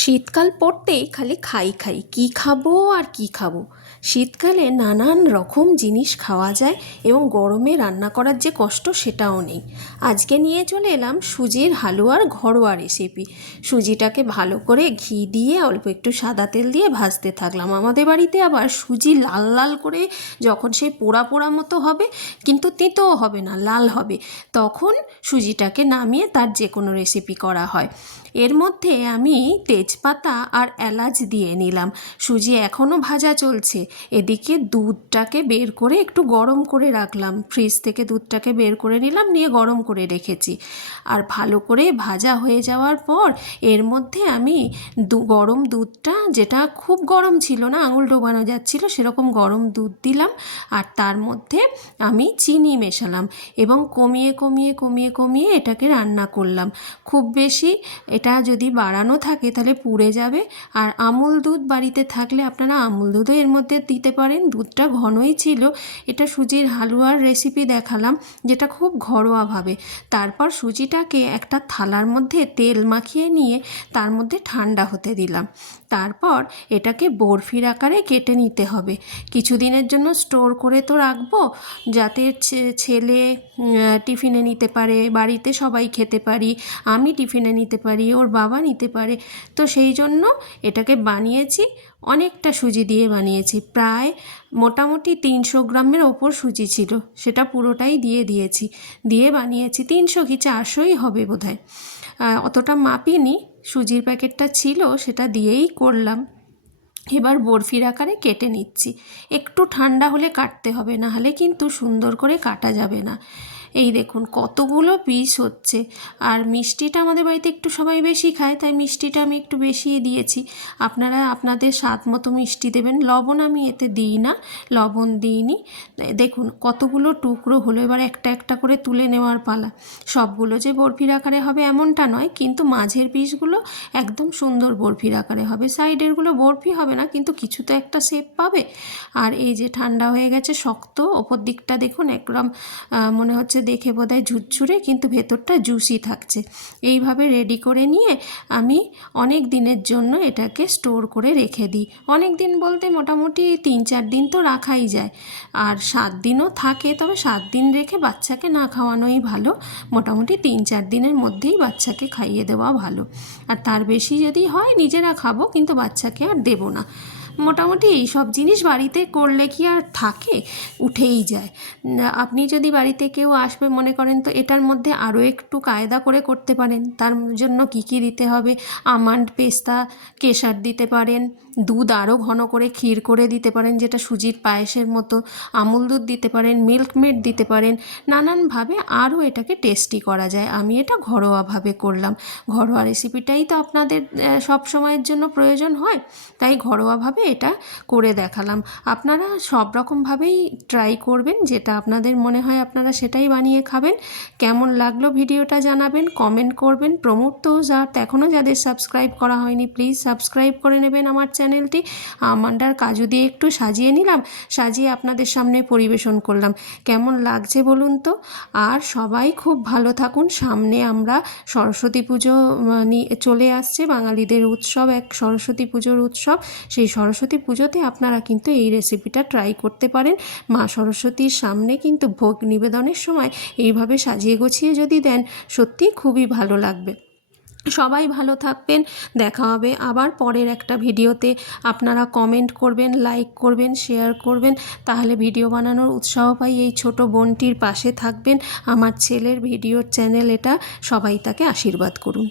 শীতকাল পড়তেই খালি খাই খাই, কী খাব আর কী খাব। শীতকালে নানান রকম জিনিস খাওয়া যায় এবং গরমে রান্না করার যে কষ্ট সেটাও নেই। আজকে নিয়ে চলে এলাম সুজির হালুয়ার ঘরোয়া রেসিপি সুজিটাকে ভালো করে ঘি দিয়ে, অল্প একটু সাদা তেল দিয়ে ভাজতে থাকলাম। আমাদের বাড়িতে আবার সুজি লাল লাল করে যখন সে পোড়া পোড়া মতো হবে, কিন্তু তেঁতোও হবে না, লাল হবে। তখন সুজিটাকে নামিয়ে তার যে কোনো রেসিপি করা হয়। এর মধ্যে আমি তেজপাতা আর এলাচ দিয়ে নিলাম। সুজি এখনও ভাজা চলছে। এদিকে দুধটাকে বের করে একটু গরম করে রাখলাম। ফ্রিজ থেকে দুধটাকে বের করে নিলাম, নিয়ে গরম করে রেখেছি। আর ভালো করে ভাজা হয়ে যাওয়ার পর এর মধ্যে আমি দু, গরম দুধটা যেটা খুব গরম ছিল না, আঙুল ডোবানো যাচ্ছিল, সেরকম গরম দুধ দিলাম। আর তার মধ্যে আমি চিনি মেশালাম এবং কমিয়ে কমিয়ে কমিয়ে কমিয়ে এটাকে রান্না করলাম। খুব বেশি এটা যদি বাড়ানো থাকে তাহলে পুড়ে যাবে। আর আমুল দুধ বাড়িতে থাকলে আপনারা আমুল দুধও এর মধ্যে দিতে পারেন। দুধটা ঘনই ছিল। এটা সুজির হালুয়ার রেসিপি দেখালাম, যেটা খুব ঘরোয়াভাবে। তারপর সুজিটাকে একটা থালার মধ্যে তেল মাখিয়ে নিয়ে তার মধ্যে ঠান্ডা হতে দিলাম। তারপর এটাকে বরফির আকারে কেটে নিতে হবে। কিছুদিনের জন্য স্টোর করে তো রাখব, যাতে ছেলে টিফিনে নিতে পারে, বাড়িতে সবাই খেতে পারি, আমি টিফিনে নিতে পারি। ওর বাবা নিতে পারে। তো সেই জন্য এটাকে বানিয়েছি, অনেকটা সুজি দিয়ে বানিয়েছি। প্রায় মোটামুটি তিনশো গ্রামের ওপর সুজি ছিল, সেটা পুরোটাই দিয়ে দিয়েছি। দিয়ে বানিয়েছি, তিনশো কি চারশোই হবে বোধহয়। অতটা মাপিনি, সুজির প্যাকেটটা ছিল, সেটা দিয়েই করলাম। এবার বরফির আকারে কেটে নিচ্ছি। একটু ঠান্ডা হলে কাটতে হবে না হলে কিন্তু সুন্দর করে কাটা যাবে না। এই দেখুন, কতগুলো পিস হচ্ছে। আর মিষ্টিটা আমাদের বাড়িতে একটু সবাই বেশি খায়, তাই মিষ্টিটা আমি একটু বেশি দিয়েছি। আপনারা আপনাদের স্বাদ মতো মিষ্টি দেবেন। লবণ আমি এতে দিই না, লবণ দিইনি। দেখুন, কতগুলো টুকরো হলো, এবার একটা একটা করে তুলে নেওয়ার পালা। সবগুলো যে বরফির আকারে হবে এমনটা নয়, কিন্তু মাঝের পিসগুলো একদম সুন্দর বরফির আকারে হবে। সাইডেরগুলো বরফি হবে না, কিন্তু কিছু তো একটা শেপ পাবে। আর এই যে ঠান্ডা হয়ে গেছে, শক্ত। ওপর দিকটা দেখুন একদম মনে হচ্ছে দেখে বোধহয় ঝুরঝুরে, কিন্তু ভেতরটা জুসি থাকছে। এইভাবে রেডি করে নিয়ে আমি অনেক দিনের জন্য এটাকে স্টোর করে রেখে দিই। অনেক দিন বলতে মোটামুটি তিন চার দিন তো রাখাই যায়। আর সাত দিনও থাকে, তবে সাত দিন রেখে বাচ্চাকে না খাওয়ানোই ভালো। মোটামুটি তিন চার দিনের মধ্যেই বাচ্চাকে খাইয়ে দেওয়া ভালো। আর তার বেশি যদি হয়, নিজেরা খাব, কিন্তু বাচ্চাকে আর দেবো না। মোটামুটি এই সব জিনিস বাড়িতে করলে কি আর থাকে? উঠেই যায়। আপনি যদি বাড়িতে কেউ আসবে, মনে করেন তো এটার মধ্যে আরও একটু কায়দা করে করতে পারেন। তার জন্য কি কি দিতে হবে? আমান্ড পেস্তা, কেশার দিতে পারেন, দুধ আরও ঘন করে ক্ষীর করে দিতে পারেন, যেটা সুজির পায়েসের মতো। আমুল দুধ দিতে পারেন মিল্ক মেড দিতে পারেন। নানানভাবে আরও এটাকে টেস্টি করা যায়। আমি এটা ঘরোয়াভাবে করলাম। ঘরোয়া রেসিপিটাই তো আপনাদের সব সময়ের জন্য প্রয়োজন হয়। তাই ঘরোয়াভাবে এটা করে দেখালাম। আপনারা সব রকমভাবেই ট্রাই করবেন যেটা আপনাদের মনে হয় আপনারা সেটাই বানিয়ে খাবেন। কেমন লাগল ভিডিওটা জানাবেন কমেন্ট করবেন। প্রমোট তো যা এখনও যাদের সাবস্ক্রাইব করা হয়নি প্লিজ সাবস্ক্রাইব করে নেবেন আমার চ্যানেলটি। আমান্ডার কাজু দিয়ে একটু সাজিয়ে নিলাম সাজিয়ে আপনাদের সামনে পরিবেশন করলাম। কেমন লাগছে বলুন তো? আর সবাই খুব ভালো থাকুন। সামনে আমরা সরস্বতী পুজো উম, চলে আসছে। বাঙালিদের উৎসব এক সরস্বতী পুজোর উৎসব। সেই সরস্বতী পুজোতে আপনারা কিন্তু এই রেসিপিটা ট্রাই করতে পারেন। মা সরস্বতীর সামনে কিন্তু ভোগ নিবেদনের সময় এইভাবে সাজিয়ে গুছিয়ে যদি দেন, সত্যি খুবই ভালো লাগবে। সবাই ভালো থাকবেন, দেখা হবে আবার পরের একটা ভিডিওতে। আপনারা কমেন্ট করবেন লাইক করবেন শেয়ার করবেন, তাহলে ভিডিও বানানোর উৎসাহ পাই এই ছোট বোনটির পাশে থাকবেন। আমার ছেলের ভিডিওর চ্যানেল এটা, সবাই তাকে আশীর্বাদ করুন।